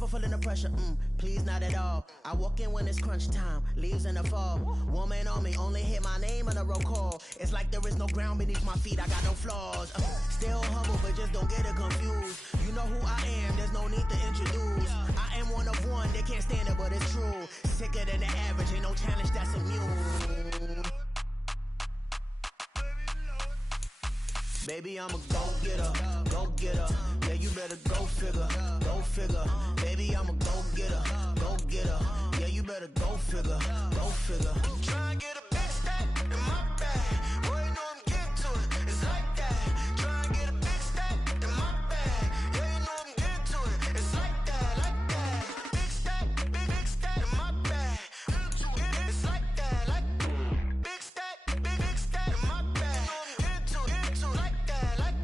Never feeling the pressure, please not at all. I walk in when it's crunch time, leaves in the fall. Woman on me, only hit my name on the roll call. It's like there is no ground beneath my feet, I got no flaws. Still humble, but just don't get it confused. You know who I am, there's no need to introduce. I am one of one, they can't stand it, but it's true. Sicker than the average, ain't no challenge that's immune. Baby, I'm a go-getter, go-getter. Yeah, you better go figure, go figure. Baby, I'm a go-getter, go-getter. Yeah, you better go figure, go figure. Try and get a big stack in my bag. Boy, you know I'm getting to it, it's like that. Try and get a big stack in my bag. Yeah, you know I'm getting to it, it's like that, like that. Big stack, big stack in my bag. It's like that, like big stack in my bag. You know I'm getting to it, like that, like.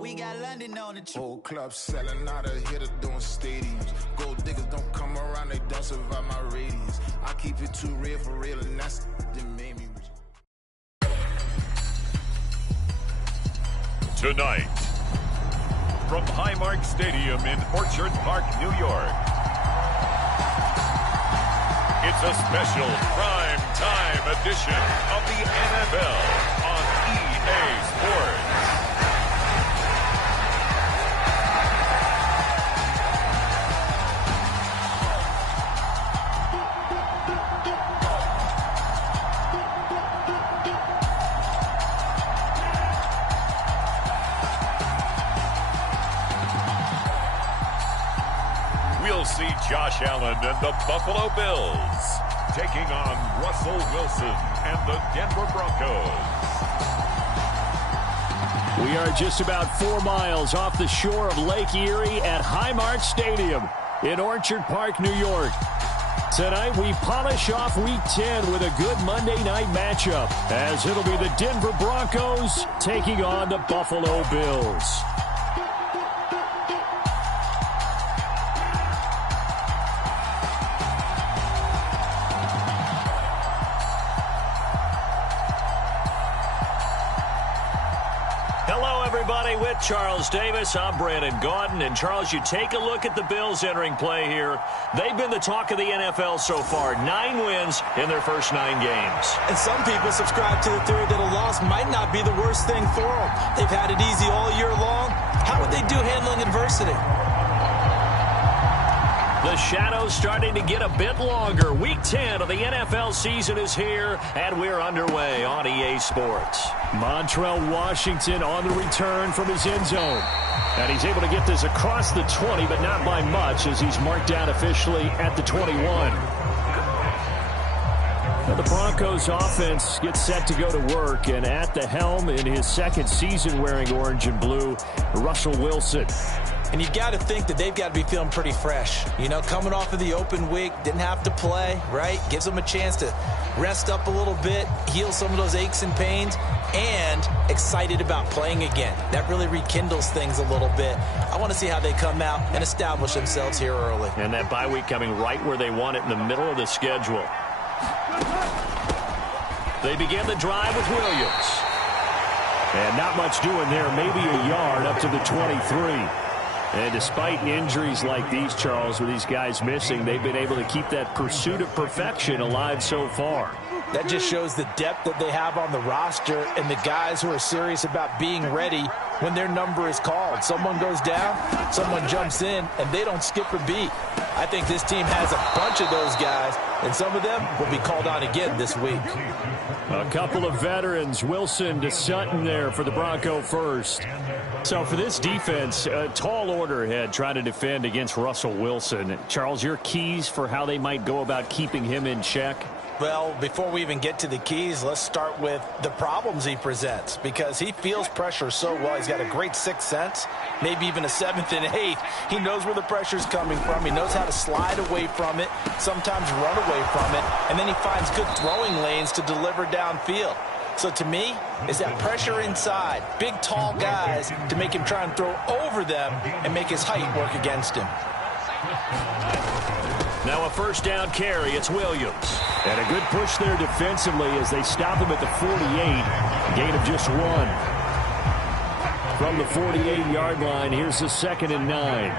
We got London on the Whole club selling out of hitter doing stadiums. Gold diggers don't come around, they don't survive my radius. I keep it too real for real, and that's that made me. Tonight, from Highmark Stadium in Orchard Park, New York, it's a special prime time edition of the NFL on EA Sports. We'll see Josh Allen and the Buffalo Bills taking on Russell Wilson and the Denver Broncos. We are just about 4 miles off the shore of Lake Erie at Highmark Stadium in Orchard Park, New York. Tonight, we polish off Week 10 with a good Monday night matchup, as it'll be the Denver Broncos taking on the Buffalo Bills. Hello, everybody. With Charles Davis, I'm Brandon Gaudin. And, Charles, you take a look at the Bills entering play here. They've been the talk of the NFL so far. 9 wins in their first 9 games. And some people subscribe to the theory that a loss might not be the worst thing for them. They've had it easy all year long. How would they do handling adversity? The shadow's starting to get a bit longer. Week 10 of the NFL season is here, and we're underway on EA Sports. Montrell Washington on the return from his end zone. And he's able to get this across the 20, but not by much, as he's marked down officially at the 21. Now the Broncos offense gets set to go to work, and at the helm in his second season wearing orange and blue, Russell Wilson. And you've got to think that they've got to be feeling pretty fresh. You know, coming off of the open week, didn't have to play, right? Gives them a chance to rest up a little bit, heal some of those aches and pains, and excited about playing again. That really rekindles things a little bit. I want to see how they come out and establish themselves here early. And that bye week coming right where they want it, in the middle of the schedule. They begin the drive with Williams. And not much doing there, maybe a yard up to the 23. And despite injuries like these, Charles, with these guys missing, they've been able to keep that pursuit of perfection alive so far. That just shows the depth that they have on the roster and the guys who are serious about being ready when their number is called. Someone goes down, someone jumps in, and they don't skip a beat. I think this team has a bunch of those guys, and some of them will be called on again this week. A couple of veterans, Wilson to Sutton there for the Bronco first. So for this defense, a tall order ahead trying to defend against Russell Wilson. Charles, your keys for how they might go about keeping him in check? Well, before we even get to the keys, let's start with the problems he presents, because he feels pressure so well. He's got a great sixth sense, maybe even a seventh and eighth. He knows where the pressure's coming from. He knows how to slide away from it, sometimes run away from it, and then he finds good throwing lanes to deliver downfield. So to me, is that pressure inside, big, tall guys to make him try and throw over them and make his height work against him. Now a first down carry. It's Williams. And a good push there defensively as they stop him at the 48. A gain of just 1. From the 48-yard line, here's the 2nd and 9.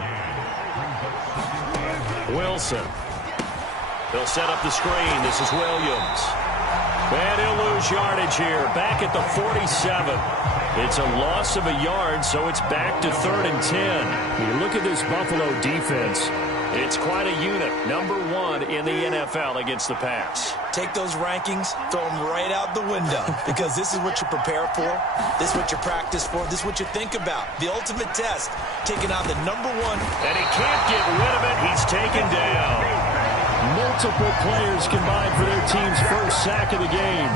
Wilson. He'll set up the screen. This is Williams. And he'll lose yardage here. Back at the 47. It's a loss of a yard, so it's back to 3rd and 10. When you look at this Buffalo defense, it's quite a unit. Number 1 in the NFL against the pass. Take those rankings, throw them right out the window, because this is what you prepare for. This is what you practice for. This is what you think about. The ultimate test, taking on the number 1. And he can't get rid of it. He's taken down. Multiple players combined for their team's first sack of the game.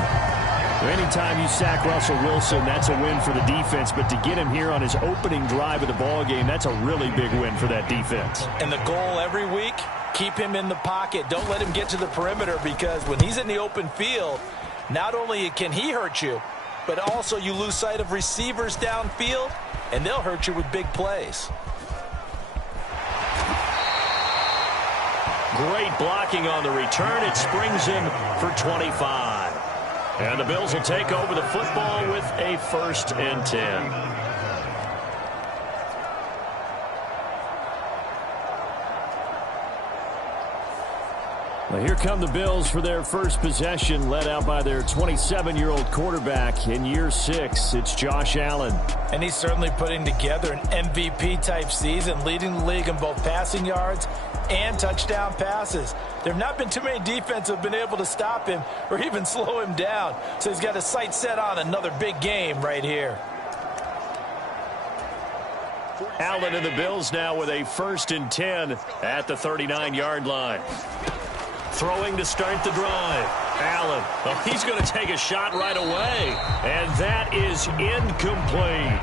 Anytime you sack Russell Wilson, that's a win for the defense. But to get him here on his opening drive of the ballgame, that's a really big win for that defense. And the goal every week, keep him in the pocket. Don't let him get to the perimeter, because when he's in the open field, not only can he hurt you, but also you lose sight of receivers downfield, and they'll hurt you with big plays. Great blocking on the return. It springs him for 25. And the Bills will take over the football with a 1st and 10. Well, here come the Bills for their first possession, led out by their 27-year-old quarterback in year 6. It's Josh Allen. And he's certainly putting together an MVP-type season, leading the league in both passing yards and touchdown passes. There have not been too many defenses have been able to stop him or even slow him down. So he's got his sights set on another big game right here. Allen and the Bills now with a 1st and 10 at the 39-yard line. Throwing to start the drive. Allen. Oh, he's going to take a shot right away. And that is incomplete.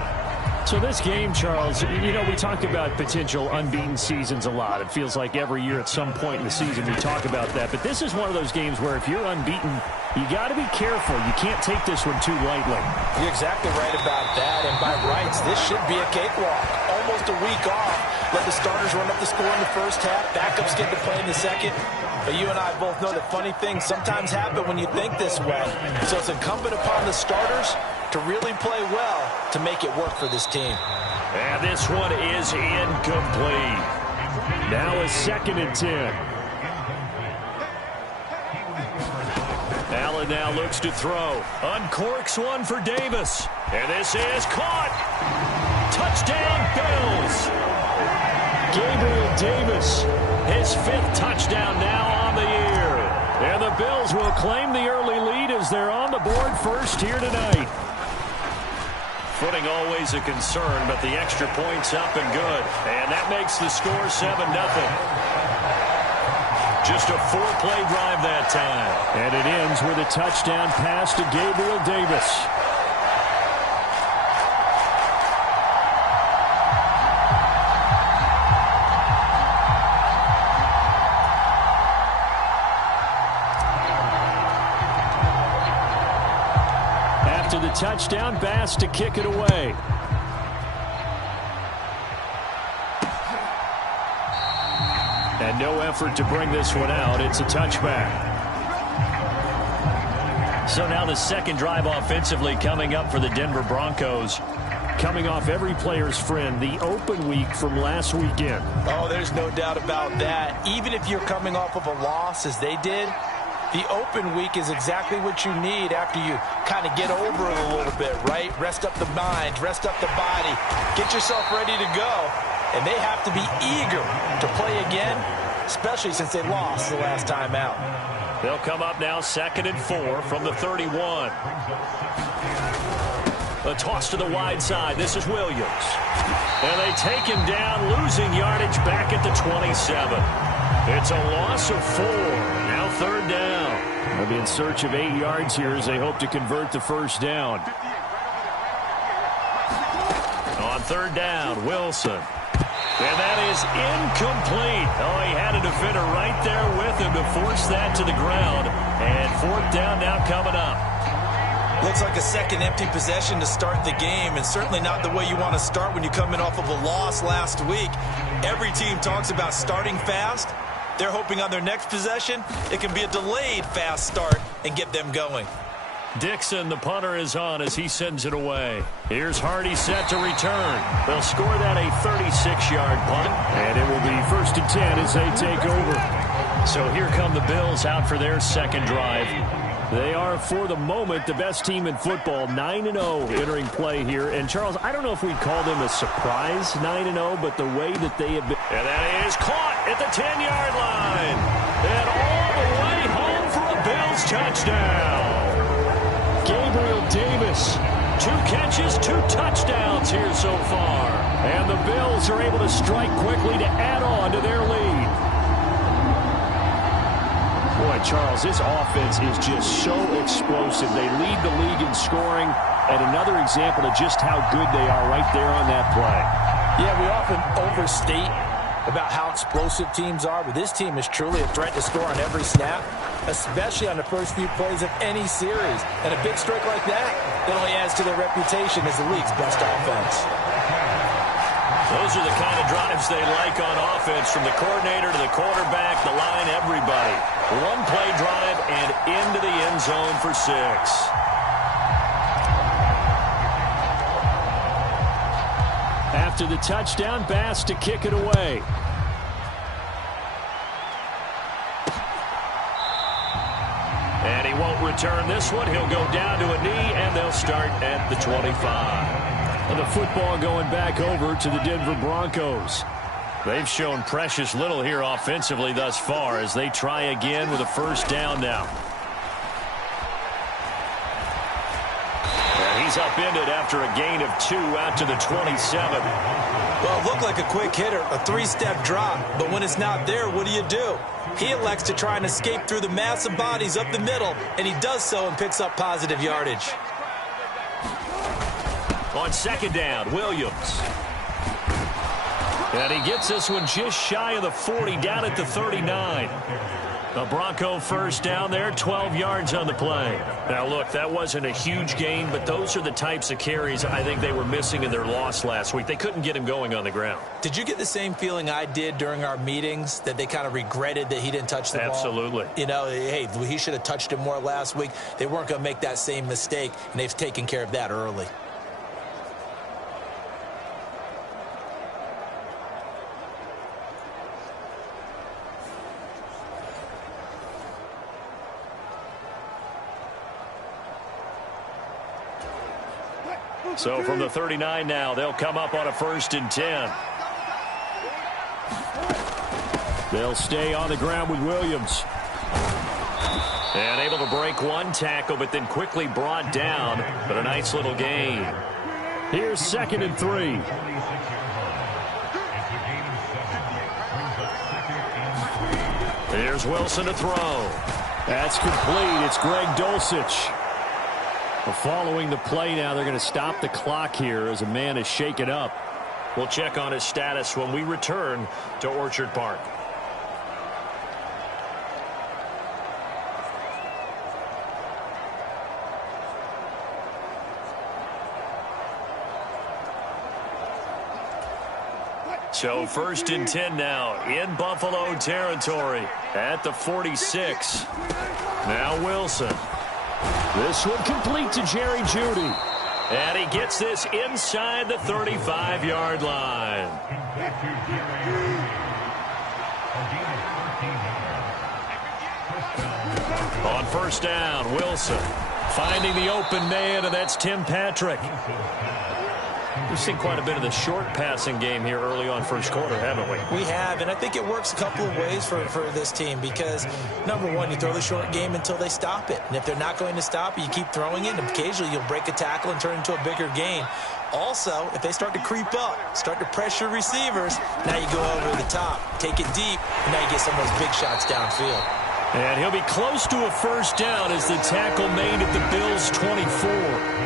So this game, Charles, you know, we talk about potential unbeaten seasons a lot. It feels like every year at some point in the season we talk about that. But this is one of those games where if you're unbeaten, you got to be careful. You can't take this one too lightly. You're exactly right about that. And by rights, this should be a cakewalk. Almost a week off. Let the starters run up the score in the first half. Backups get to play in the second. But you and I both know that funny things sometimes happen when you think this way. So it's incumbent upon the starters to really play well to make it work for this team. And this one is incomplete. Now a 2nd and 10. Allen now looks to throw. Uncorks one for Davis. And this is caught. Touchdown, Bills. Gabriel Davis, his 5th touchdown now on the year. And the Bills will claim the early lead as they're on the board first here tonight. Footing always a concern, but the extra point's up and good. And that makes the score 7-0. Just a 4-play drive that time. And it ends with a touchdown pass to Gabriel Davis. After the touchdown, Bass to kick it away. And no effort to bring this one out. It's a touchback. So now the 2nd drive offensively coming up for the Denver Broncos. Coming off every player's friend, the open week from last weekend. Oh, there's no doubt about that. Even if you're coming off of a loss as they did, the open week is exactly what you need after you kind of get over it a little bit, right? Rest up the mind, rest up the body, get yourself ready to go. And they have to be eager to play again, especially since they lost the last time out. They'll come up now 2nd and 4 from the 31. A toss to the wide side. This is Williams. And they take him down, losing yardage back at the 27. It's a loss of 4. Now 3rd down. They'll be in search of 8 yards here as they hope to convert the first down. On 3rd down, Wilson. And that is incomplete. Oh, he had a defender right there with him to force that to the ground. And 4th down now coming up. Looks like a second empty possession to start the game, and certainly not the way you want to start when you come in off of a loss last week. Every team talks about starting fast. They're hoping on their next possession it can be a delayed fast start and get them going. Dixon, the punter, is on as he sends it away. Here's Hardy set to return. They'll score that a 36-yard punt, and it will be 1st and 10 as they take over. So here come the Bills out for their second drive. They are, for the moment, the best team in football, 9-0 entering play here. And, Charles, I don't know if we'd call them a surprise 9-0, but the way that they have been... And that is caught at the 10-yard line. And all the way home for a Bills touchdown. Gabriel Davis, 2 catches, 2 touchdowns here so far. And the Bills are able to strike quickly to add on to their lead. Boy, Charles, this offense is just so explosive. They lead the league in scoring, and another example of just how good they are right there on that play. Yeah, we often overstate about how explosive teams are, but this team is truly a threat to score on every snap, especially on the first few plays of any series. And a big strike like that, it only adds to their reputation as the league's best offense. Those are the kind of drives they like on offense, from the coordinator to the quarterback, the line, everybody. One-play drive and into the end zone for 6. After the touchdown, Bass to kick it away. And he won't return this one. He'll go down to a knee, and they'll start at the 25. And the football going back over to the Denver Broncos. They've shown precious little here offensively thus far as they try again with a first down now. And he's upended after a gain of 2 out to the 27. Well, it looked like a quick hitter, a 3-step drop, but when it's not there, what do? He elects to try and escape through the mass of bodies up the middle, and he does so and picks up positive yardage. On second down, Williams. And he gets this one just shy of the 40, down at the 39. The Bronco first down there, 12 yards on the play. Now, look, that wasn't a huge gain, but those are the types of carries I think they were missing in their loss last week. They couldn't get him going on the ground. Did you get the same feeling I did during our meetings, that they kind of regretted that he didn't touch the ball? Absolutely. You know, hey, he should have touched it more last week. They weren't going to make that same mistake, and they've taken care of that early. So from the 39 now, they'll come up on a 1st and 10. They'll stay on the ground with Williams. And able to break one tackle, but then quickly brought down. But a nice little gain. Here's 2nd and 3. Here's Wilson to throw. That's complete. It's Greg Dulcich. Following the play now, they're going to stop the clock here as a man is shaken up. We'll check on his status when we return to Orchard Park. So 1st and 10 now in Buffalo territory at the 46. Now Wilson. This one complete to Jerry Jeudy. And he gets this inside the 35-yard line. On first down, Wilson finding the open man, and that's Tim Patrick. We've seen quite a bit of the short passing game here early on first quarter, haven't we? We have, and I think it works a couple of ways for this team because, number one, you throw the short game until they stop it. And if they're not going to stop it, you keep throwing it, and occasionally you'll break a tackle and turn it into a bigger gain. Also, if they start to creep up, start to pressure receivers, now you go over the top, take it deep, and now you get some of those big shots downfield. And he'll be close to a first down as the tackle made at the Bills' 24.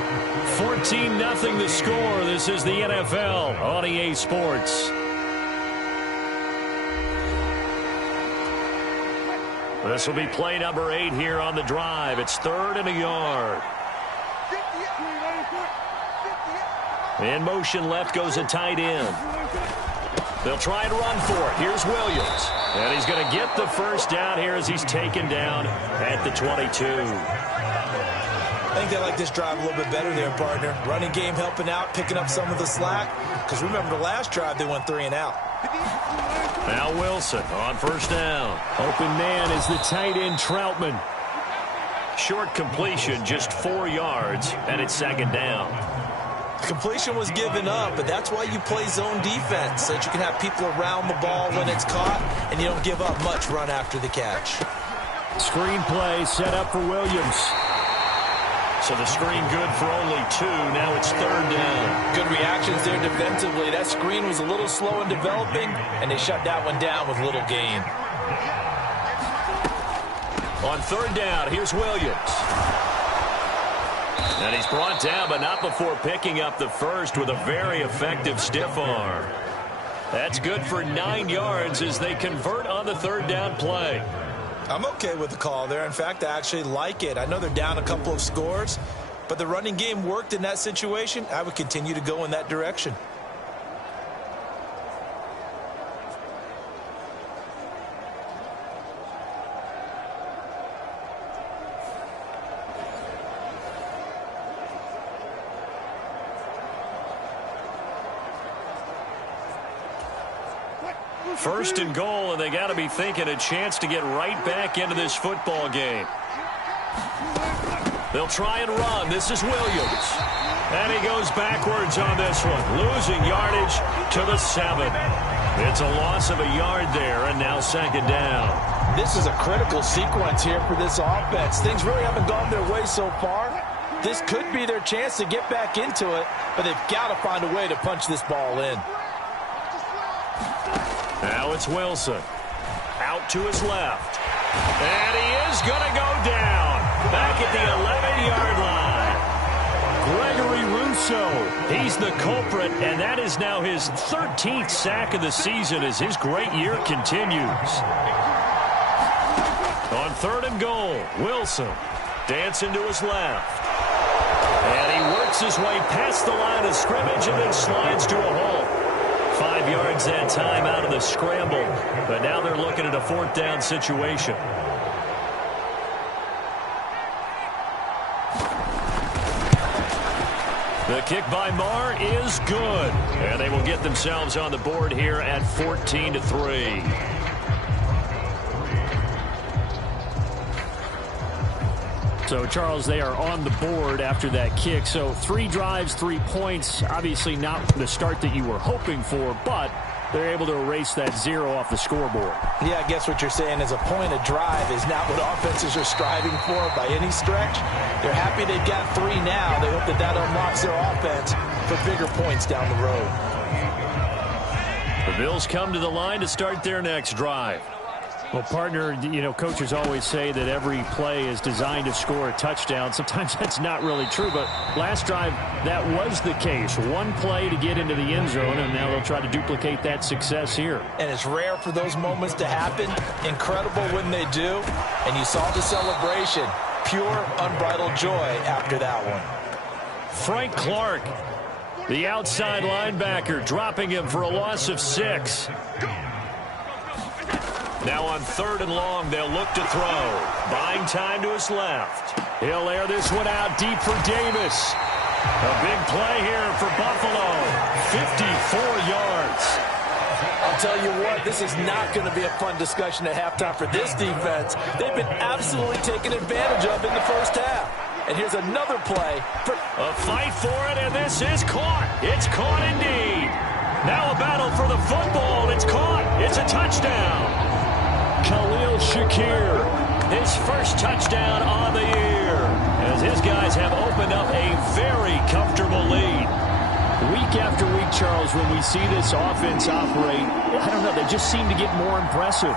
14-0 the score. This is the NFL on EA Sports. This will be play number 8 here on the drive. It's 3rd and a yard. In motion left goes a tight end. They'll try and run for it. Here's Williams. And he's going to get the first down here as he's taken down at the 22. I think they like this drive a little bit better there, partner. Running game helping out, picking up some of the slack. Because remember the last drive, they went 3 and out. Now Wilson on first down. Open man is the tight end Troutman. Short completion, just 4 yards, and it's second down. Completion was given up, but that's why you play zone defense, so that you can have people around the ball when it's caught, and you don't give up much run after the catch. Screen play set up for Williams. So the screen good for only 2. Now it's third down. Good reactions there defensively. That screen was a little slow in developing, and they shut that one down with little gain. On third down, here's Williams. And he's brought down, but not before picking up the first with a very effective stiff arm. That's good for 9 yards as they convert on the third down play. I'm okay with the call there. In fact, I actually like it. I know they're down a couple of scores, but the running game worked in that situation. I would continue to go in that direction. First and goal, and they got to be thinking a chance to get right back into this football game. They'll try and run. This is Williams. And he goes backwards on this one, losing yardage to the 7. It's a loss of a yard there, and now second down. This is a critical sequence here for this offense. Things really haven't gone their way so far. This could be their chance to get back into it, but they've got to find a way to punch this ball in. Now it's Wilson. Out to his left. And he is going to go down. Back at the 11-yard line. Gregory Rousseau. He's the culprit, and that is now his 13th sack of the season as his great year continues. On third and goal, Wilson dancing to his left. And he works his way past the line of scrimmage and then slides to a halt. 5 yards that time out of the scramble. But now they're looking at a fourth down situation. The kick by Marr is good. And they will get themselves on the board here at 14-3. So, Charles, they are on the board after that kick. So 3 drives, 3 points. Obviously not the start that you were hoping for, but they're able to erase that 0 off the scoreboard. Yeah, I guess what you're saying is a point of drive is not what offenses are striving for by any stretch. They're happy they've got 3 now. They hope that that unlocks their offense for bigger points down the road. The Bills come to the line to start their next drive. Well, partner, you know, coaches always say that every play is designed to score a touchdown. Sometimes that's not really true, but last drive, that was the case. 1 play to get into the end zone, and now they'll try to duplicate that success here. And it's rare for those moments to happen. Incredible when they do. And you saw the celebration. Pure, unbridled joy after that one. Frank Clark, the outside linebacker, dropping him for a loss of 6. Now on third and long, they'll look to throw. Buying time to his left. He'll air this one out deep for Davis. A big play here for Buffalo. 54 yards. I'll tell you what, this is not going to be a fun discussion at halftime for this defense. They've been absolutely taken advantage of in the first half. And here's another play. A fight for it, and this is caught. It's caught indeed. Now a battle for the football. It's caught. It's a touchdown. Khalil Shakir, his first touchdown on the year, as his guys have opened up a very comfortable lead. Week after week, Charles, when we see this offense operate, I don't know, they just seem to get more impressive.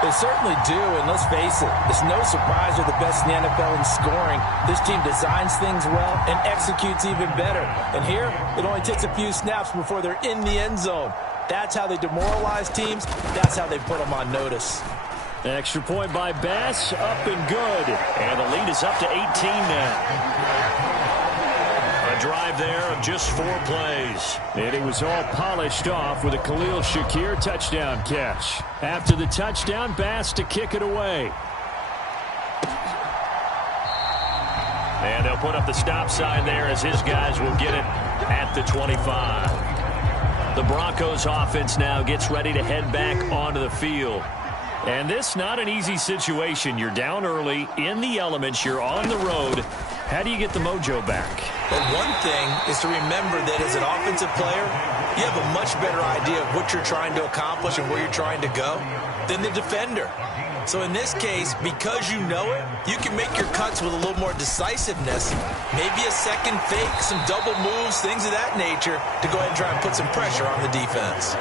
They certainly do, and let's face it, it's no surprise they're the best in the NFL in scoring. This team designs things well and executes even better. And here, it only takes a few snaps before they're in the end zone. That's how they demoralize teams. That's how they put them on notice. Extra point by Bass, up and good. And the lead is up to 18 now. A A drive there of just 4 plays. And it was all polished off with a Khalil Shakir touchdown catch. After the touchdown, Bass to kick it away. And they'll put up the stop sign there as his guys will get it at the 25. The Broncos offense now gets ready to head back onto the field. And this not an easy situation. You're down early, in the elements, you're on the road. How do you get the mojo back? Well, one thing is to remember that as an offensive player, you have a much better idea of what you're trying to accomplish and where you're trying to go than the defender. So in this case, because you know it, you can make your cuts with a little more decisiveness. Maybe a second fake, some double moves, things of that nature to go ahead and try and put some pressure on the defense.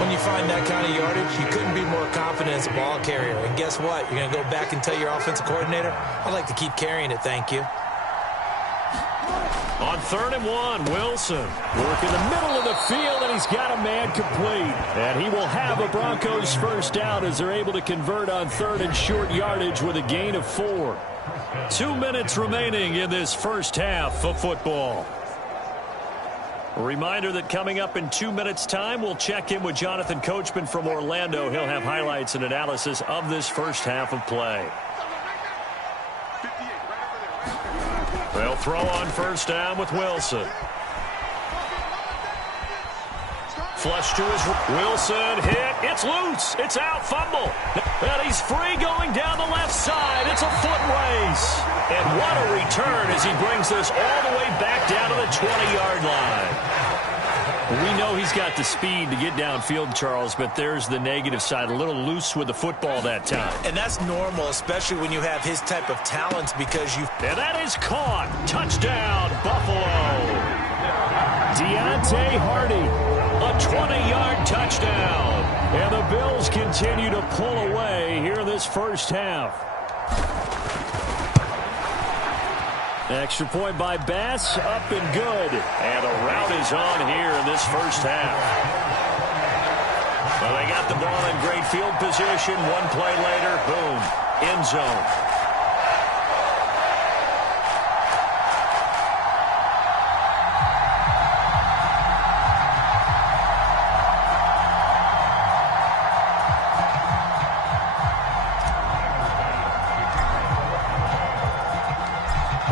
When you find that kind of yardage, you couldn't be more confident as a ball carrier. And guess what? You're going to go back and tell your offensive coordinator, I'd like to keep carrying it, thank you. On 3rd and 1, Wilson work in the middle of the field, and he's got a man complete. And he will have a Broncos first down as they're able to convert on 3rd and short yardage with a gain of 4. 2 minutes remaining in this first half of football. A reminder that coming up in 2 minutes' time, we'll check in with Jonathan Kohlman from Orlando. He'll have highlights and analysis of this first half of play. They'll throw on first down with Wilson. Flush to his Wilson hit. It's loose. It's out. Fumble. And he's free going down the left side. It's a foot race. And what a return as he brings this all the way back down to the 20-yard line. We know he's got the speed to get downfield, Charles, but there's the negative side. A little loose with the football that time. And that's normal, especially when you have his type of talents because you... And that is caught. Touchdown, Buffalo. Deontay Hardy, a 20-yard touchdown. And the Bills continue to pull away here in this first half. Extra point by Bass, up and good. And the route is on here in this first half. Well, they got the ball in great field position. One play later, boom, end zone.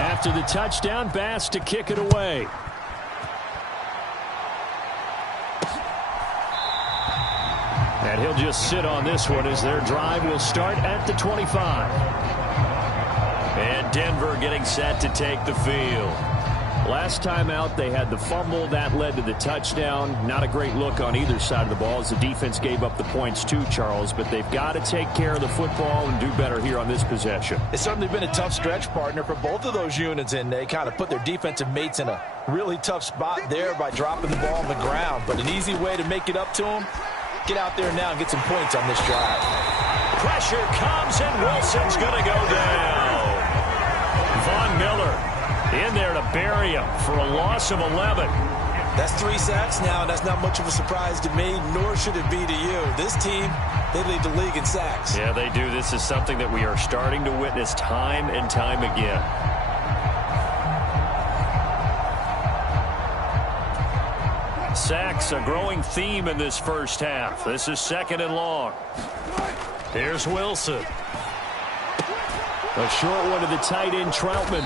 After the touchdown, Bass to kick it away. And he'll just sit on this one as their drive will start at the 25. And Denver getting set to take the field. Last time out, they had the fumble. That led to the touchdown. Not a great look on either side of the ball as the defense gave up the points too, Charles. But they've got to take care of the football and do better here on this possession. It's certainly been a tough stretch, partner, for both of those units, and they kind of put their defensive mates in a really tough spot there by dropping the ball on the ground. But an easy way to make it up to them, get out there now and get some points on this drive. Pressure comes, and Wilson's going to go down. Von Miller in there to bury him for a loss of 11. That's 3 sacks now, and that's not much of a surprise to me, nor should it be to you. This team, they lead the league in sacks. Yeah, they do. This is something that we are starting to witness time and time again. Sacks, a growing theme in this first half. This is 2nd and long. Here's Wilson. A short one to the tight end, Troutman.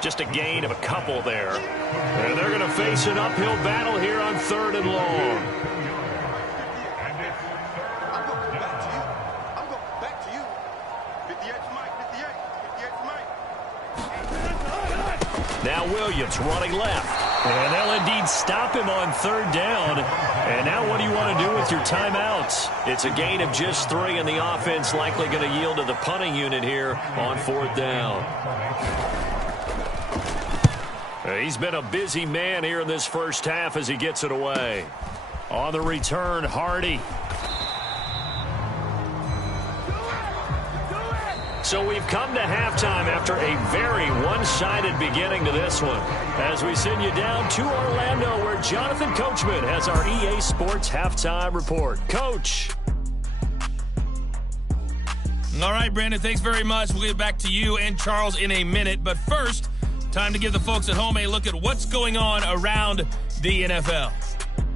Just a gain of a couple there. And they're going to face an uphill battle here on 3rd and long. I'm going back to you. 58 for Mike. 58 for Mike. Now Williams running left. And they'll indeed stop him on 3rd down. And now what do you want to do with your timeouts? It's a gain of just 3, and the offense likely going to yield to the punting unit here on 4th down. He's been a busy man here in this first half as he gets it away. On the return, Hardy. So we've come to halftime after a very one-sided beginning to this one. As we send you down to Orlando, where Jonathan Kohlman has our EA Sports halftime report. Coach. All right, Brandon, thanks very much. We'll get back to you and Charles in a minute. But first, Time to give the folks at home a look at what's going on around the NFL.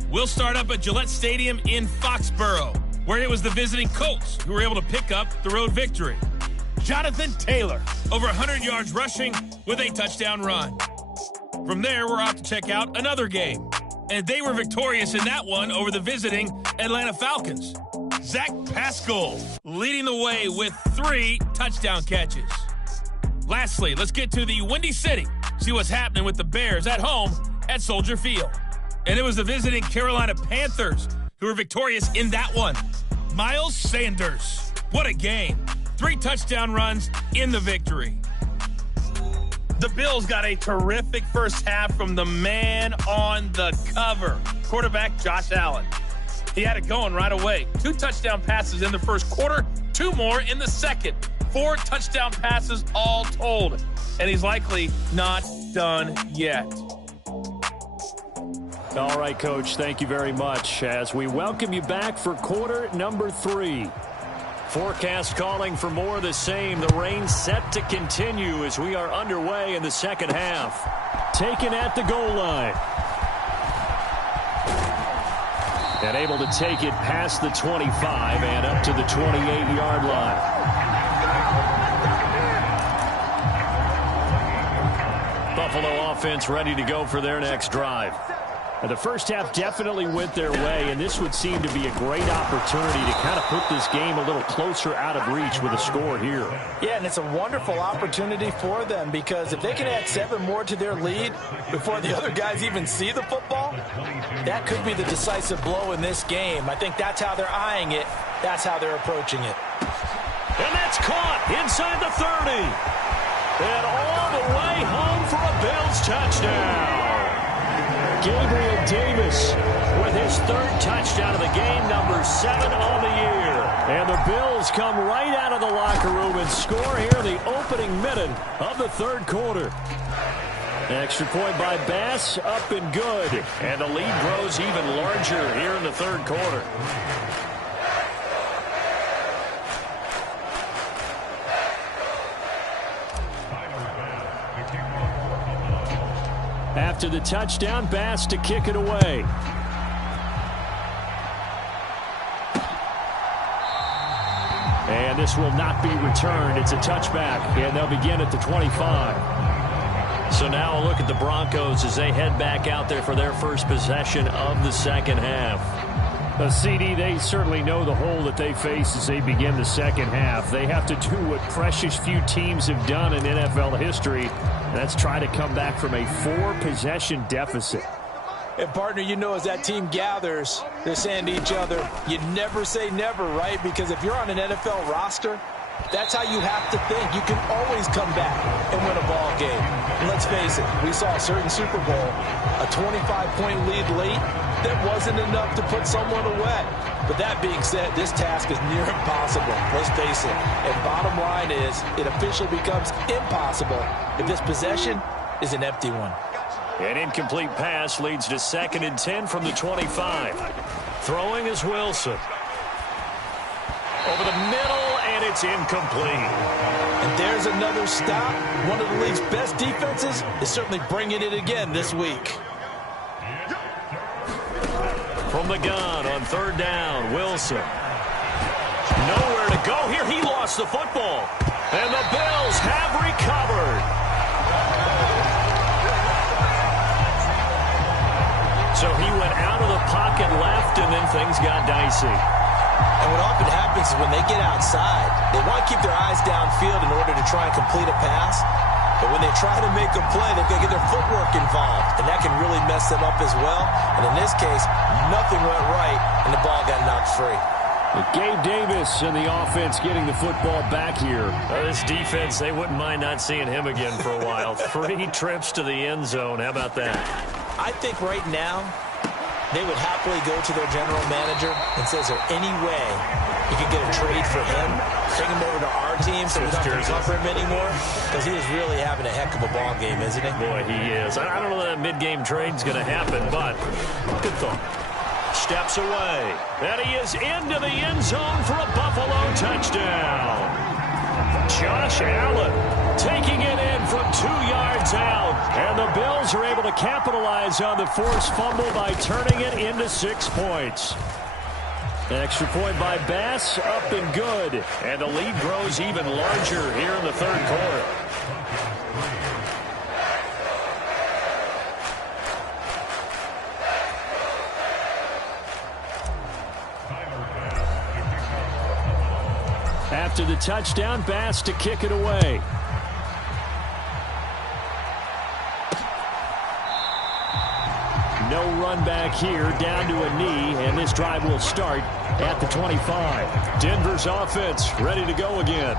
We'll start up at Gillette Stadium in Foxborough, where it was the visiting Colts who were able to pick up the road victory. Jonathan Taylor, over 100 yards rushing with a touchdown run. From there, we're off to check out another game. And they were victorious in that one over the visiting Atlanta Falcons. Zach Pascal leading the way with 3 touchdown catches. Lastly, let's get to the Windy City. See what's happening with the Bears at home at Soldier Field. And it was the visiting Carolina Panthers who were victorious in that one. Miles Sanders. What a game. 3 touchdown runs in the victory. The Bills got a terrific first half from the man on the cover, quarterback Josh Allen. He had it going right away. 2 touchdown passes in the first quarter, 2 more in the second. 4 touchdown passes all told. And he's likely not done yet. All right, Coach, thank you very much as we welcome you back for quarter number 3. Forecast calling for more of the same. The rain set to continue as we are underway in the second half. Taken at the goal line. And able to take it past the 25 and up to the 28-yard line. Buffalo offense ready to go for their next drive. And the first half definitely went their way, and this would seem to be a great opportunity to kind of put this game a little closer out of reach with a score here. Yeah, and it's a wonderful opportunity for them because if they can add 7 more to their lead before the other guys even see the football, that could be the decisive blow in this game. I think that's how they're eyeing it. That's how they're approaching it. And that's caught inside the 30. And all the way home for a Bills touchdown. Gabriel Davis with his 3rd touchdown of the game, number 7 on the year. And the Bills come right out of the locker room and score here in the opening minute of the 3rd quarter. Extra point by Bass, up and good. And the lead grows even larger here in the 3rd quarter. After the touchdown, Bass to kick it away. And this will not be returned. It's a touchback, and they'll begin at the 25. So now a look at the Broncos as they head back out there for their first possession of the second half. CD, they certainly know the hole that they face as they begin the second half. They have to do what precious few teams have done in NFL history. That's try to come back from a 4-possession deficit. And, partner, you know as that team gathers, they're saying to each other, you never say never, right? Because if you're on an NFL roster, that's how you have to think. You can always come back and win a ball game. And let's face it, we saw a certain Super Bowl, a 25-point lead late, that wasn't enough to put someone away. But that being said, this task is near impossible. Let's face it. And bottom line is, it officially becomes impossible if this possession is an empty one. An incomplete pass leads to 2nd and 10 from the 25. Throwing is Wilson. Over the middle, and it's incomplete. And there's another stop. One of the league's best defenses is certainly bringing it again this week. From the gun on 3rd down, Wilson. Nowhere to go here. He lost the football. And the Bills have recovered. So he went out of the pocket left, and then things got dicey. And what often happens is when they get outside, they want to keep their eyes downfield in order to try and complete a pass. But when they try to make a play, they've got to get their footwork involved. And that can really mess them up as well. And in this case, nothing went right, and the ball got knocked free. Gabe Davis and the offense getting the football back here. This defense, they wouldn't mind not seeing him again for a while. 3 trips to the end zone. How about that? I think right now, they would happily go to their general manager and say, is there any way you could get a trade for him, bring him over to our team so we don't have to cover him anymore? Because he is really having a heck of a ball game, isn't he? Boy, he is. I don't know that mid-game trade's going to happen, but good thought. Steps away. And he is into the end zone for a Buffalo touchdown. Josh Allen taking it in from 2 yards out. And the Bills are able to capitalize on the forced fumble by turning it into 6 points. Extra point by Bass, up and good. And the lead grows even larger here in the third quarter. After the touchdown, Bass to kick it away. No run back here, down to a knee, and this drive will start at the 25. Denver's offense ready to go again.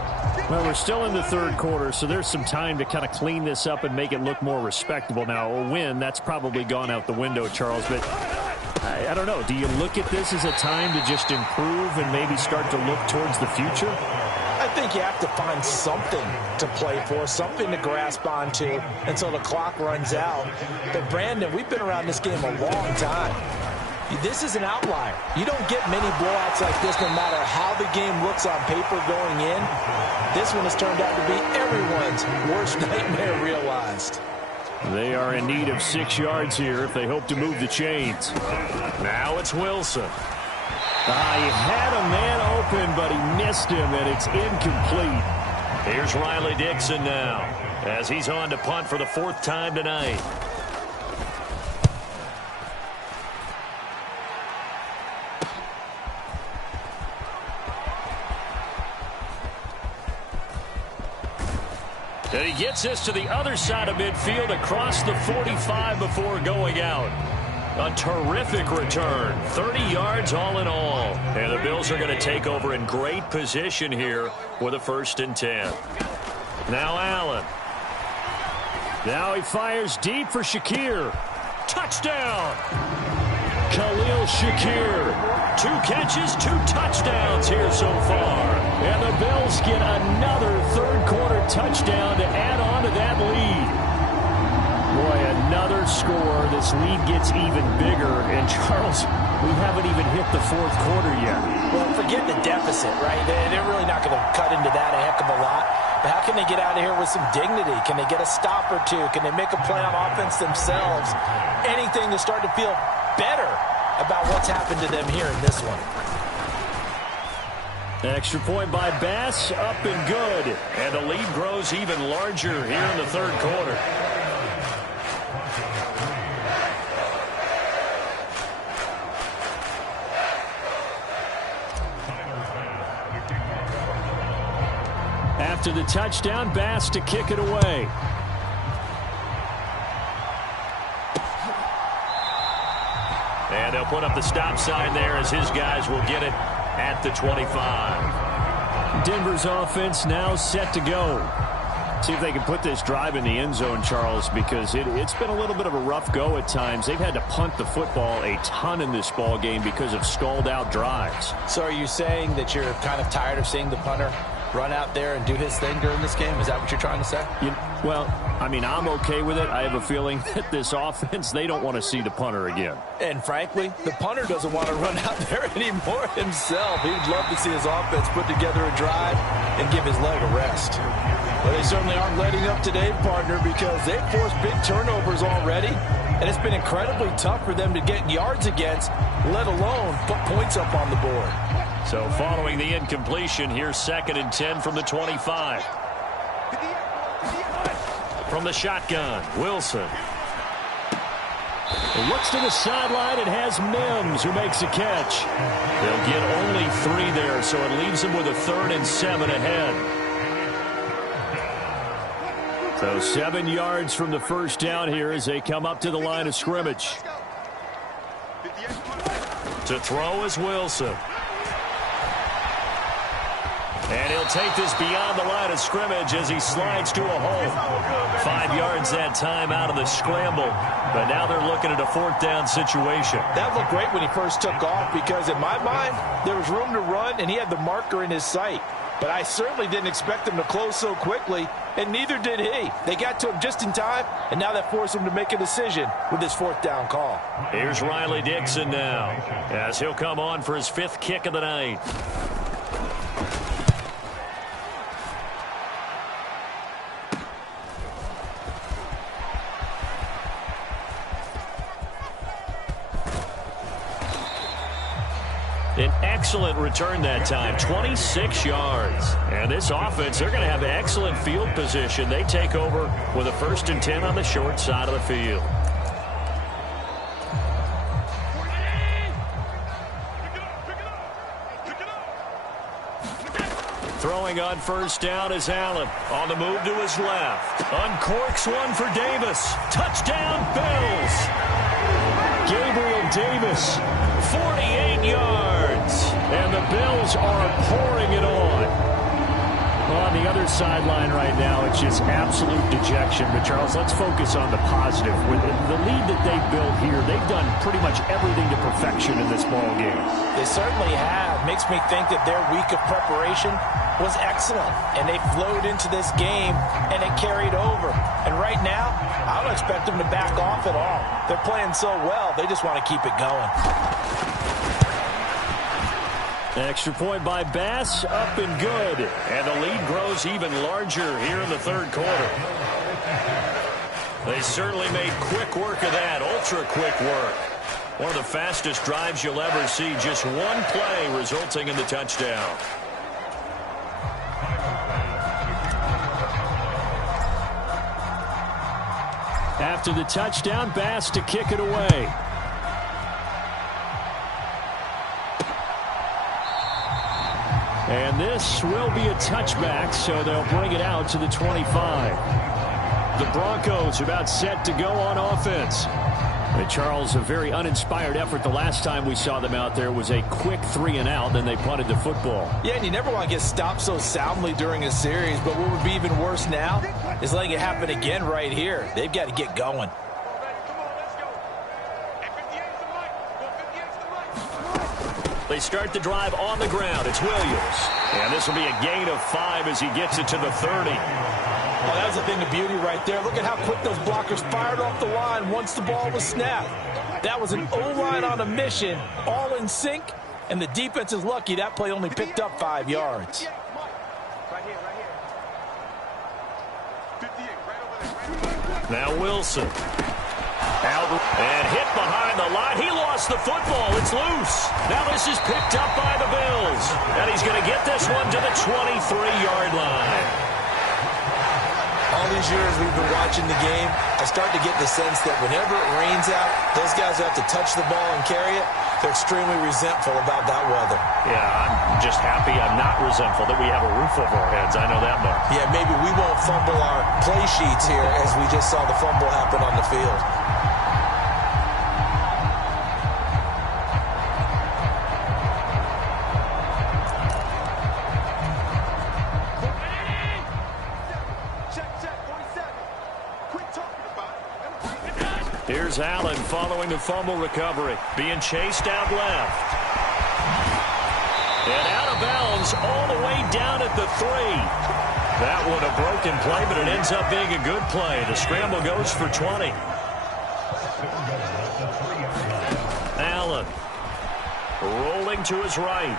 Well, we're still in the third quarter, so there's some time to kind of clean this up and make it look more respectable. Now, a win, that's probably gone out the window, Charles, but I don't know. Do you look at this as a time to just improve and maybe start to look towards the future? I think you have to find something to play for, something to grasp onto until the clock runs out. But, Brandon, we've been around this game a long time. This is an outlier. You don't get many blowouts like this no matter how the game looks on paper going in. This one has turned out to be everyone's worst nightmare realized. They are in need of 6 yards here if they hope to move the chains. Now it's Wilson. He had a man open, but he missed him, and it's incomplete. Here's Riley Dixon now, as he's on to punt for the 4th time tonight. And he gets this to the other side of midfield across the 45 before going out. A terrific return. 30 yards all in all. And the Bills are going to take over in great position here with a 1st and 10. Now Allen. Now he fires deep for Shakir. Touchdown! Khalil Shakir. 2 catches, 2 touchdowns here so far. And the Bills get another third quarter touchdown to add on to that lead. Boy, another score. This lead gets even bigger. And, Charles, we haven't even hit the 4th quarter yet. Well, forget the deficit, right? They're really not going to cut into that a heck of a lot. But how can they get out of here with some dignity? Can they get a stop or two? Can they make a play on offense themselves? Anything to start to feel better about what's happened to them here in this one. Extra point by Bass, up and good. And the lead grows even larger here in the third quarter. After the touchdown, Bass to kick it away. And they'll put up the stop sign there as his guys will get it at the 25. Denver's offense now set to go. See if they can put this drive in the end zone, Charles, because it's been a little bit of a rough go at times. They've had to punt the football a ton in this ball game because of stalled out drives. So are you saying that you're kind of tired of seeing the punter run out there and do his thing during this game? Is that what you're trying to say? Well, I mean, I'm okay with it. I have a feeling that this offense, they don't want to see the punter again. And frankly, the punter doesn't want to run out there anymore himself. He would love to see his offense put together a drive and give his leg a rest. Well, they certainly aren't letting up today, partner, because they've forced big turnovers already, and it's been incredibly tough for them to get yards against, let alone put points up on the board. So following the incompletion, here's 2nd and 10 from the 25. From the shotgun, Wilson. Looks to the sideline and has Mims, who makes a catch. They'll get only 3 there, so it leaves them with a 3rd and 7 ahead. So 7 yards from the first down here as they come up to the line of scrimmage. To throw is Wilson. And he'll take this beyond the line of scrimmage as he slides to a hole. 5 yards that time out of the scramble. But now they're looking at a 4th down situation. That looked great when he first took off because in my mind, there was room to run and he had the marker in his sight. But I certainly didn't expect him to close so quickly, and neither did he. They got to him just in time, and now that forced him to make a decision with his 4th down call. Here's Riley Dixon now, as he'll come on for his 5th kick of the night. An excellent return that time, 26 yards. And this offense, they're going to have excellent field position. They take over with a 1st and 10 on the short side of the field. Throwing on 1st down is Allen. On the move to his left. Uncorks one for Davis. Touchdown, Bills. Gabriel Davis, 48 yards. And the Bills are pouring it on. On the other sideline right now, it's just absolute dejection. But, Charles, let's focus on the positive. With the lead that they've built here, they've done pretty much everything to perfection in this ball game. They certainly have. Makes me think that their week of preparation was excellent. And they flowed into this game, and it carried over. And right now, I don't expect them to back off at all. They're playing so well, they just want to keep it going. Extra point by Bass, up and good. And the lead grows even larger here in the 3rd quarter. They certainly made quick work of that, ultra-quick work. One of the fastest drives you'll ever see, just one play resulting in the touchdown. After the touchdown, Bass to kick it away. And this will be a touchback, so they'll bring it out to the 25. The Broncos about set to go on offense. And Charles, a very uninspired effort. The last time we saw them out there was a quick 3-and-out, then they punted the football. Yeah, and you never want to get stopped so soundly during a series, but what would be even worse now is letting it happen again right here. They've got to get going. They start the drive on the ground. It's Williams. And this will be a gain of 5 as he gets it to the 30. Oh, that was a thing of beauty right there. Look at how quick those blockers fired off the line once the ball was snapped. That was an O-line on a mission, all in sync, and the defense is lucky that play only picked up 5 yards. Now Wilson. Out and hit behind the line. He lost the football. It's loose. Now this is picked up by the Bills. And he's going to get this one to the 23-yard line. All these years we've been watching the game, I start to get the sense that whenever it rains out, those guys who have to touch the ball and carry it, they're extremely resentful about that weather. Yeah, I'm just happy I'm not resentful that we have a roof over our heads. I know that much. Yeah, maybe we won't fumble our play sheets here as we just saw the fumble happen on the field. Here's Allen following the fumble recovery. Being chased out left. And out of bounds all the way down at the 3. That one a broken play, but it ends up being a good play. The scramble goes for 20. Allen rolling to his right.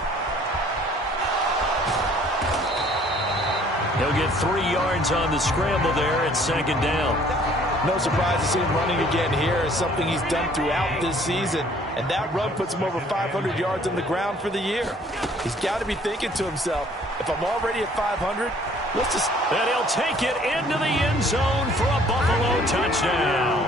He'll get 3 yards on the scramble there at 2nd down. No surprise to see him running again here. It's something he's done throughout this season. And that run puts him over 500 yards on the ground for the year. He's got to be thinking to himself, if I'm already at 500, let's just... And he'll take it into the end zone for a Buffalo touchdown.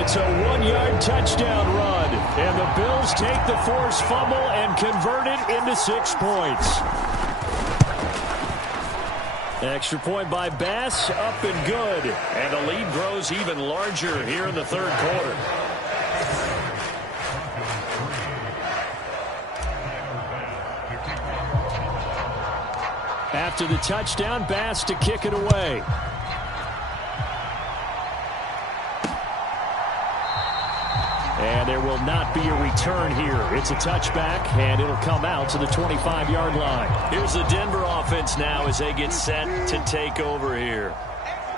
It's a 1-yard touchdown run. And the Bills take the forced fumble and convert it into 6 points. Extra point by Bass, up and good. And the lead grows even larger here in the 3rd quarter. After the touchdown, Bass to kick it away. And there will not be a return here. It's a touchback, and it'll come out to the 25-yard line. Here's the Denver offense now as they get set to take over here.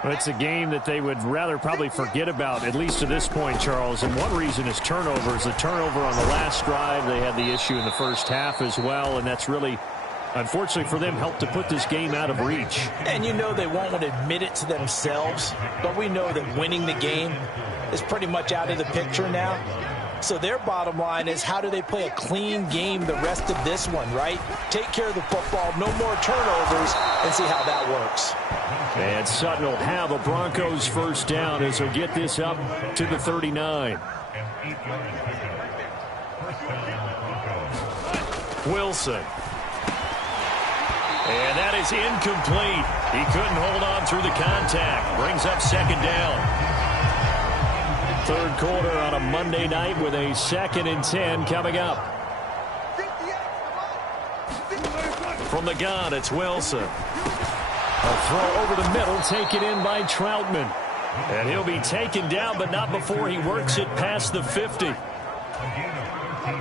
Well, it's a game that they would rather probably forget about, at least to this point, Charles. And one reason is turnovers. The turnover on the last drive, they had the issue in the first half as well, and that's really, unfortunately for them, helped to put this game out of reach. And you know they won't want to admit it to themselves, but we know that winning the game is pretty much out of the picture now. So their bottom line is, how do they play a clean game the rest of this one, right? Take care of the football, no more turnovers, and see how that works. And Sutton will have a Broncos first down as they get this up to the 39. Wilson. And that is incomplete. He couldn't hold on through the contact. Brings up second down. Third quarter on a Monday night with a 2nd and 10 coming up. From the gun, it's Wilson. A throw over the middle, taken in by Troutman. And he'll be taken down, but not before he works it past the 50.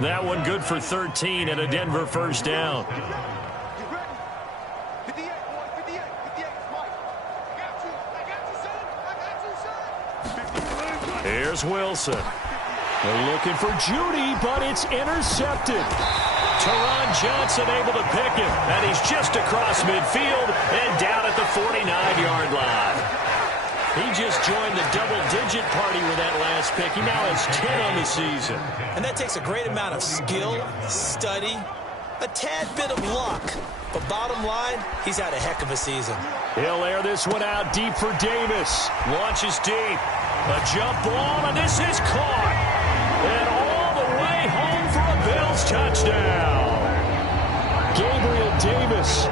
That one good for 13 and a Denver first down. Here's Wilson. They're looking for Judy, but it's intercepted. Teron Johnson able to pick him, and he's just across midfield and down at the 49-yard line. He just joined the double-digit party with that last pick. He now has 10 on the season. And that takes a great amount of skill, study, a tad bit of luck. But bottom line, he's had a heck of a season. He'll air this one out deep for Davis. Launches deep. A jump ball, and this is caught. And all the way home for a Bills touchdown. Gabriel Davis,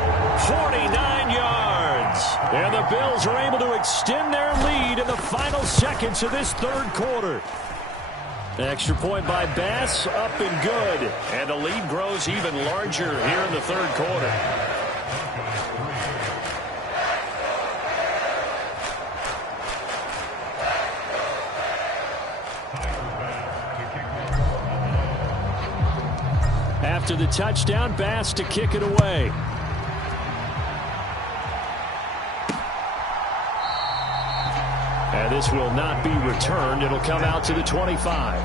49 yards. And the Bills are able to extend their lead in the final seconds of this third quarter. Extra point by Bass, up and good. And the lead grows even larger here in the third quarter. After the touchdown, Bass to kick it away. And this will not be returned. It'll come out to the 25.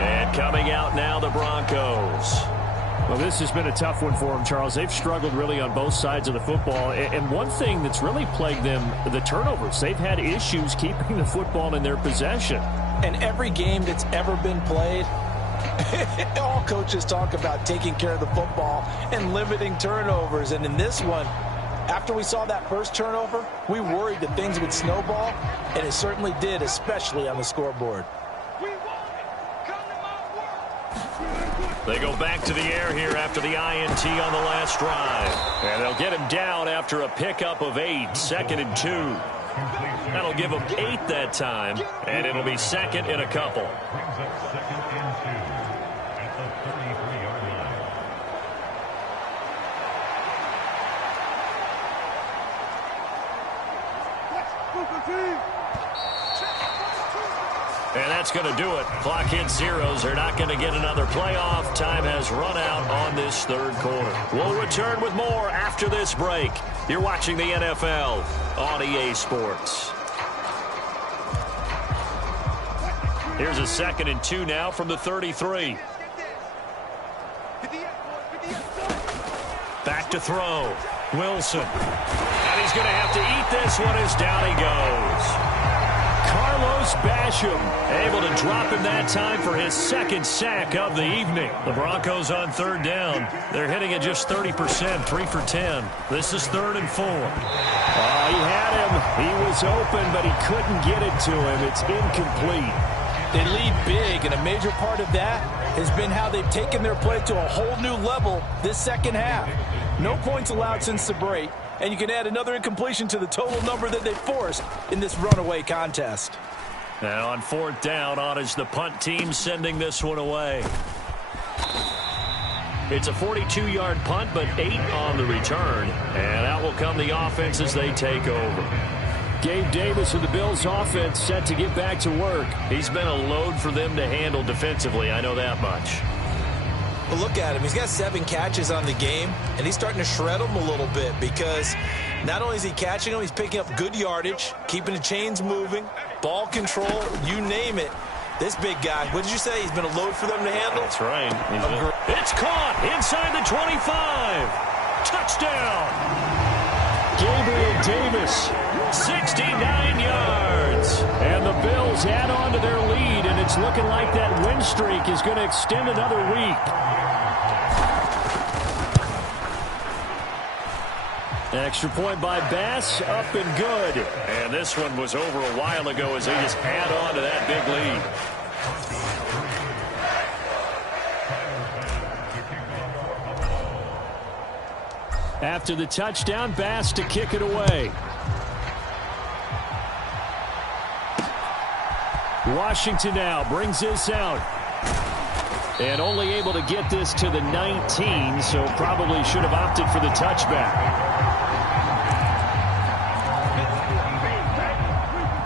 And coming out now, the Broncos. Well, this has been a tough one for them, Charles. They've struggled really on both sides of the football. And one thing that's really plagued them, the turnovers. They've had issues keeping the football in their possession. And every game that's ever been played, all coaches talk about taking care of the football and limiting turnovers. And in this one, after we saw that first turnover, we worried that things would snowball, and it certainly did, especially on the scoreboard. They go back to the air here after the INT on the last drive. And they'll get him down after a pickup of 8, 2nd and 2. That'll give them 8 that time, and it'll be 2nd and a couple. And that's going to do it. Clock hits zeros. They're not going to get another playoff. Time has run out on this third quarter. We'll return with more after this break. You're watching the NFL on EA Sports. Here's a 2nd and 2 now from the 33. Back to throw. Wilson. And he's going to have to eat this one as down he goes. Carlos Basham able to drop him that time for his 2nd sack of the evening. The Broncos on third down. They're hitting at just 30%, 3 for 10. This is 3rd and 4. Oh, he had him. He was open, but he couldn't get it to him. It's incomplete. They lead big, and a major part of that has been how they've taken their play to a whole new level this second half. No points allowed since the break. And you can add another incompletion to the total number that they forced in this runaway contest. Now on 4th down, on is the punt team sending this one away. It's a 42-yard punt, but 8 on the return. And out will come the offense as they take over. Gabe Davis of the Bills offense set to get back to work. He's been a load for them to handle defensively, I know that much. Well, look at him. He's got 7 catches on the game, and he's starting to shred them a little bit because not only is he catching them, he's picking up good yardage, keeping the chains moving, ball control, you name it. This big guy, what did you say? He's been a load for them to handle? That's right. It's caught inside the 25. Touchdown. Gabriel Davis, 69 yards. And the Bills add on to their lead, and it's looking like that win streak is going to extend another week. Extra point by Bass, up and good. And this one was over a while ago as they just add on to that big lead. After the touchdown, Bass to kick it away. Washington now brings this out. And only able to get this to the 19, so probably should have opted for the touchback.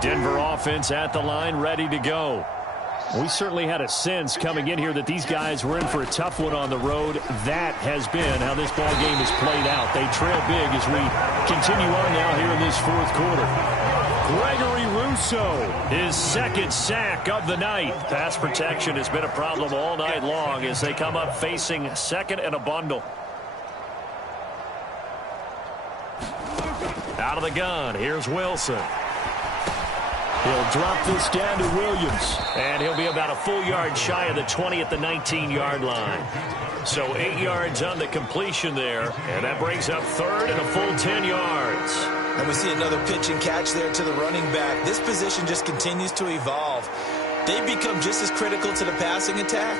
Denver offense at the line, ready to go. We certainly had a sense coming in here that these guys were in for a tough one on the road. That has been how this ball game has played out. They trail big as we continue on now here in this fourth quarter. Gregory Rousseau, his second sack of the night. Pass protection has been a problem all night long as they come up facing second and a bundle. Out of the gun, here's Wilson. He'll drop this down to Williams. And he'll be about a full yard shy of the 20 at the 19-yard line. So 8 yards on the completion there. And that brings up third and a full 10 yards. And we see another pitch and catch there to the running back. This position just continues to evolve. They become just as critical to the passing attack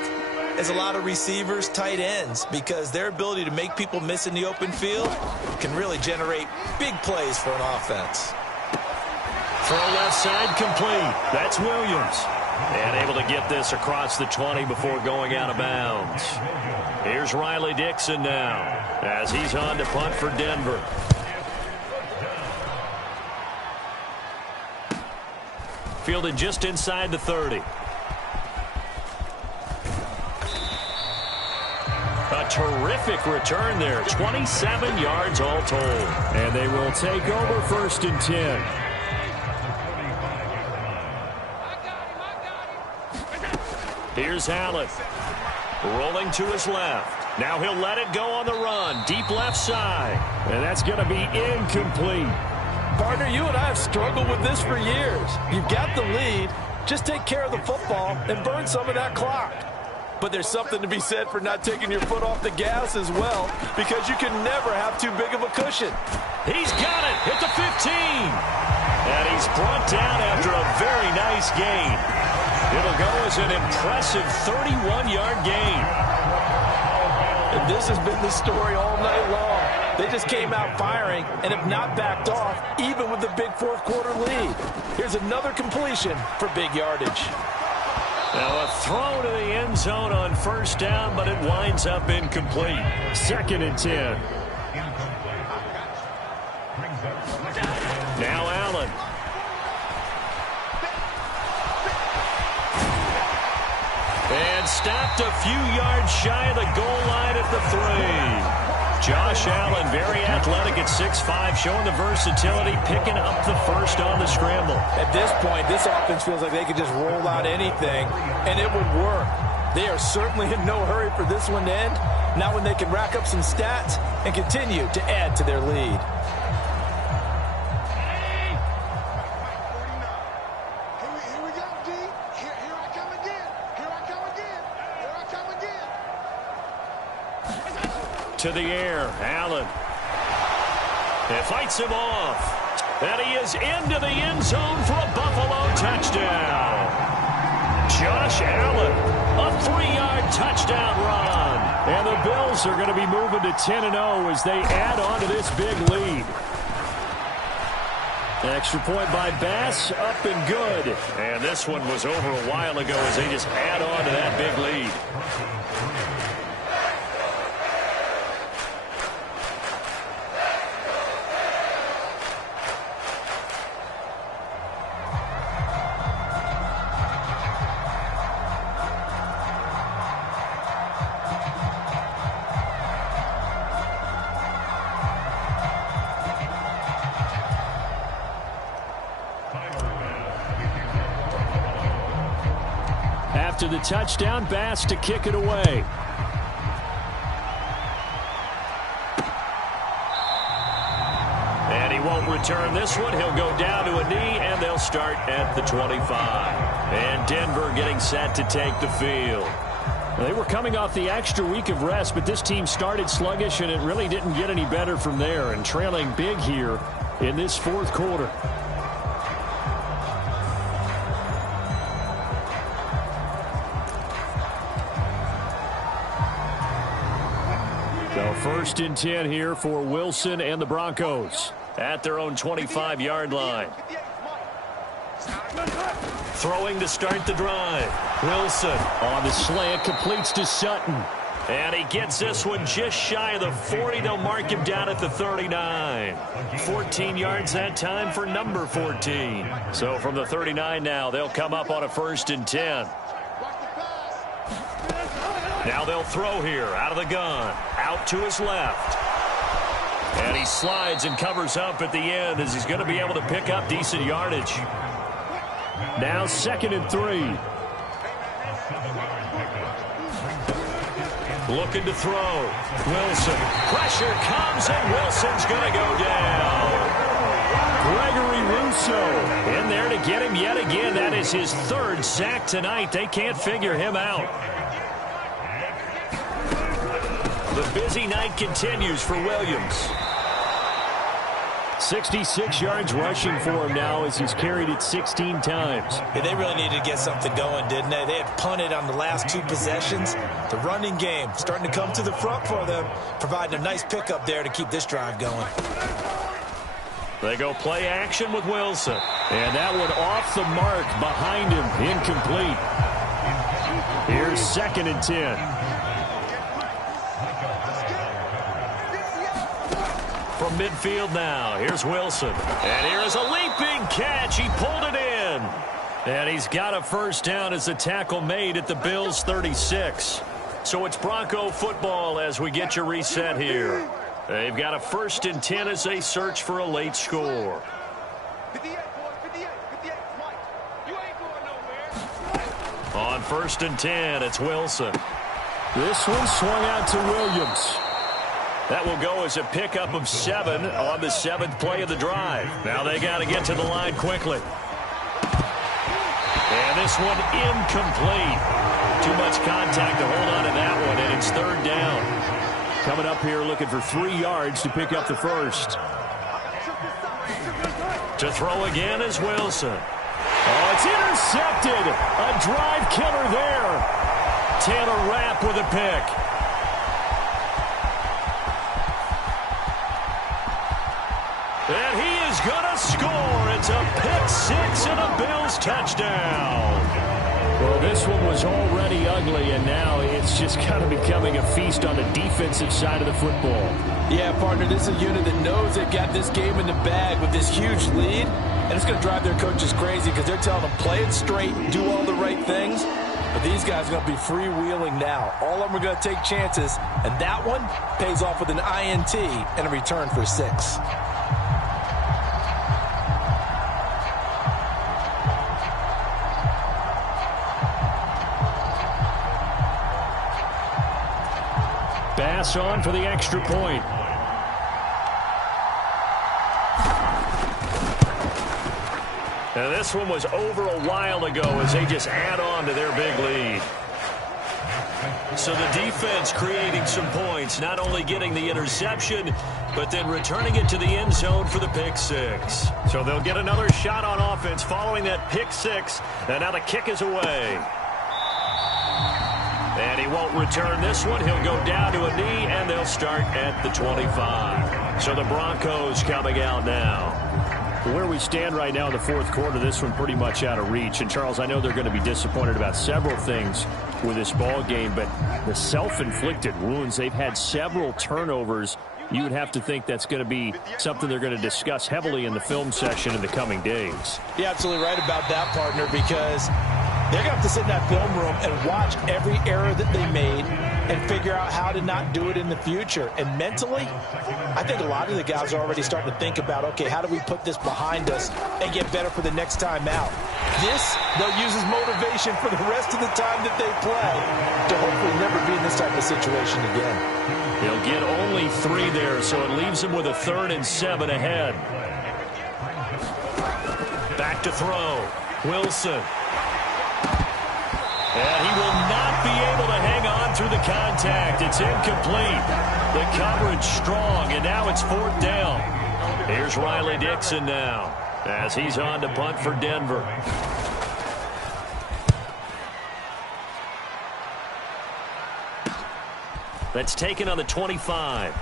as a lot of receivers, tight ends, because their ability to make people miss in the open field can really generate big plays for an offense. Throw left side complete. That's Williams. And able to get this across the 20 before going out of bounds. Here's Riley Dixon now as he's on to punt for Denver. Fielded just inside the 30. A terrific return there. 27 yards all told. And they will take over first and 10. Here's Allen. Rolling to his left. Now he'll let it go on the run. Deep left side. And that's going to be incomplete. Partner, you and I have struggled with this for years. You've got the lead. Just take care of the football and burn some of that clock. But there's something to be said for not taking your foot off the gas as well, because you can never have too big of a cushion. He's got it at the 15. And he's brought down after a very nice gain. It'll go as an impressive 31-yard gain. And this has been the story all night long. They just came out firing and have not backed off, even with the big fourth quarter lead. Here's another completion for big yardage. Now a throw to the end zone on first down, but it winds up incomplete. Second and 10. Now Allen. And stopped a few yards shy of the goal line at the 3. Josh Allen, very athletic at 6'5", showing the versatility, picking up the first on the scramble. At this point, this offense feels like they could just roll out anything, and it would work. They are certainly in no hurry for this one to end. Now when they can rack up some stats and continue to add to their lead. To the air, Allen. It fights him off. And he is into the end zone for a Buffalo touchdown. Josh Allen, a 3-yard touchdown run. And the Bills are going to be moving to 10-0 as they add on to this big lead. Extra point by Bass, up and good. And this one was over a while ago as they just add on to that big lead. After the touchdown, Bass to kick it away. And And he won't return this one. He'll go down to a knee, and they'll start at the 25. And Denver getting set to take the field. They were coming off the extra week of rest, but this team started sluggish, and it really didn't get any better from there, and trailing big here in this fourth quarter. So 1st and 10 here for Wilson and the Broncos at their own 25-yard line. Throwing to start the drive. Wilson on the slant, completes to Sutton. And he gets this one just shy of the 40. They'll mark him down at the 39. 14 yards that time for number 14. So from the 39 now, they'll come up on a 1st and 10. Now they'll throw here out of the gun. Out to his left. And he slides and covers up at the end as he's going to be able to pick up decent yardage. Now 2nd and 3. Looking to throw. Wilson. Pressure comes, and Wilson's going to go down. Gregory Rousseau in there to get him yet again. That is his 3rd sack tonight. They can't figure him out. The busy night continues for Williams. 66 yards rushing for him now as he's carried it 16 times. Yeah, they really needed to get something going, didn't they? They had punted on the last 2 possessions. The running game starting to come to the front for them, providing a nice pickup there to keep this drive going. They go play action with Wilson. And that one off the mark behind him, incomplete. Here's 2nd and 10. From midfield now, here's Wilson. And here's a leaping catch. He pulled it in. And he's got a 1st down as the tackle made at the Bills' 36. So it's Bronco football as we get your reset here. They've got a 1st and 10 as they search for a late score. On 1st and 10, it's Wilson. This one swung out to Williams. That will go as a pickup of 7 on the 7th play of the drive. Now they got to get to the line quickly. And this one incomplete. Too much contact to hold on to that one, and it's 3rd down. Coming up here looking for 3 yards to pick up the 1st. To throw again is Wilson. Oh, it's intercepted. A drive killer there. Taylor Rapp with a pick. And he is going to score. It's a pick 6 and a Bills touchdown. Well, this one was already ugly, and now it's just kind of becoming a feast on the defensive side of the football. Yeah, partner, this is a unit that knows they've got this game in the bag with this huge lead, and it's going to drive their coaches crazy because they're telling them play it straight, do all the right things. But these guys are going to be freewheeling now. All of them are going to take chances, and that one pays off with an INT and a return for 6. Bass on for the extra point. And this one was over a while ago as they just add on to their big lead. So the defense creating some points, not only getting the interception, but then returning it to the end zone for the pick 6. So they'll get another shot on offense following that pick 6, and now the kick is away. And he won't return this one. He'll go down to a knee, and they'll start at the 25. So the Broncos coming out now. Where we stand right now in the 4th quarter, this one pretty much out of reach. And, Charles, I know they're going to be disappointed about several things with this ball game, but the self-inflicted wounds, they've had several turnovers. You would have to think that's going to be something they're going to discuss heavily in the film session in the coming days. You're absolutely right about that, partner, because they're going to have to sit in that film room and watch every error that they made, and figure out how to not do it in the future. And mentally, I think a lot of the guys are already starting to think about, okay, how do we put this behind us and get better for the next time out? This, they'll use as motivation for the rest of the time that they play to hopefully never be in this type of situation again. He'll get only 3 there, so it leaves him with a 3rd and 7 ahead. Back to throw. Wilson. And he will not be able to hang on through the contact. It's incomplete. The coverage strong, and now it's 4th down. Here's Riley Dixon now as he's on to punt for Denver. That's taken on the 25.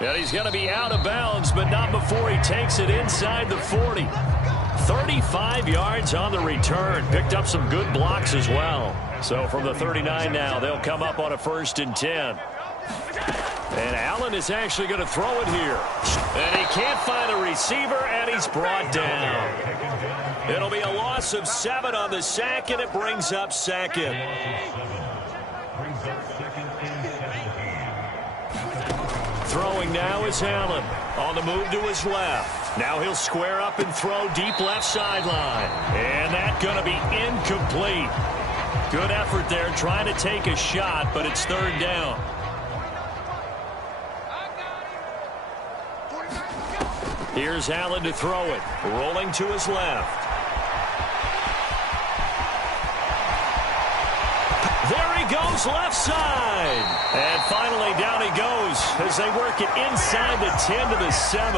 And he's going to be out of bounds, but not before he takes it inside the 40. 35 yards on the return. Picked up some good blocks as well. So from the 39 now, they'll come up on a 1st and 10. And Allen is actually going to throw it here. And he can't find a receiver, and he's brought down. It'll be a loss of 7 on the sack, and it brings up 2nd. Throwing now is Allen. On the move to his left. Now he'll square up and throw deep left sideline. And that's going to be incomplete. Good effort there trying to take a shot, but it's 3rd down. Here's Allen to throw it. Rolling to his left. There he goes, left side. And finally down he goes as they work it inside the 10 to the 7.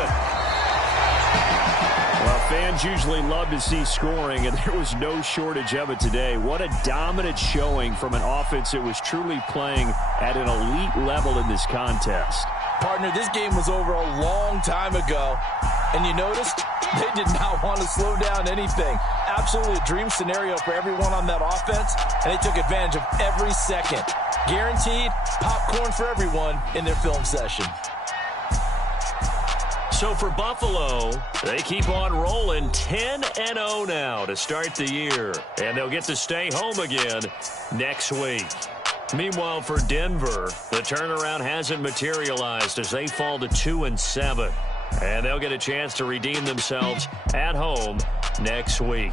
Well, fans usually love to see scoring, and there was no shortage of it today. What a dominant showing from an offense that was truly playing at an elite level in this contest. Partner, this game was over a long time ago, and you noticed they did not want to slow down anything. Absolutely a dream scenario for everyone on that offense, and they took advantage of every second. Guaranteed popcorn for everyone in their film session. So for Buffalo, they keep on rolling 10-0 now to start the year, and they'll get to stay home again next week. Meanwhile, for Denver, the turnaround hasn't materialized as they fall to 2-7. And they'll get a chance to redeem themselves at home next week.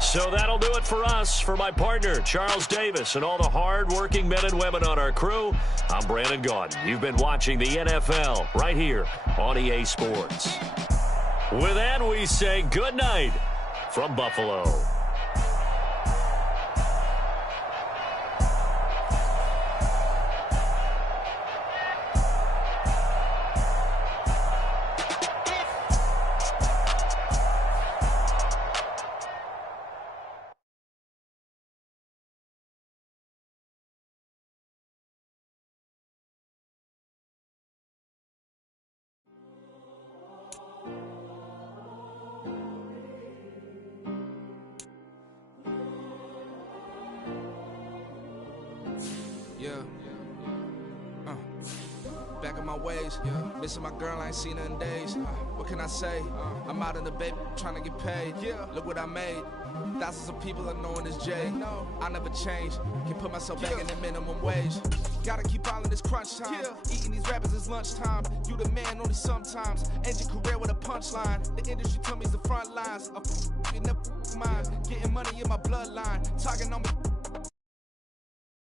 So that'll do it for us. For my partner, Charles Davis, and all the hard-working men and women on our crew, I'm Brandon Gaudin. You've been watching the NFL right here on EA Sports. With that, we say good night from Buffalo. Back in my ways, missing my girl, I ain't seen her in days. What can I say? I'm out in the baby, trying to get paid. Look what I made. Thousands of people are knowing this Jay. I never change. Can put myself back in the minimum wage. Gotta keep all in this crunch time. Eating these rappers is lunchtime. You the man only sometimes. End your career with a punchline. The industry told me it's the front lines. I'm in the mind. Getting money in my bloodline. Talking on me.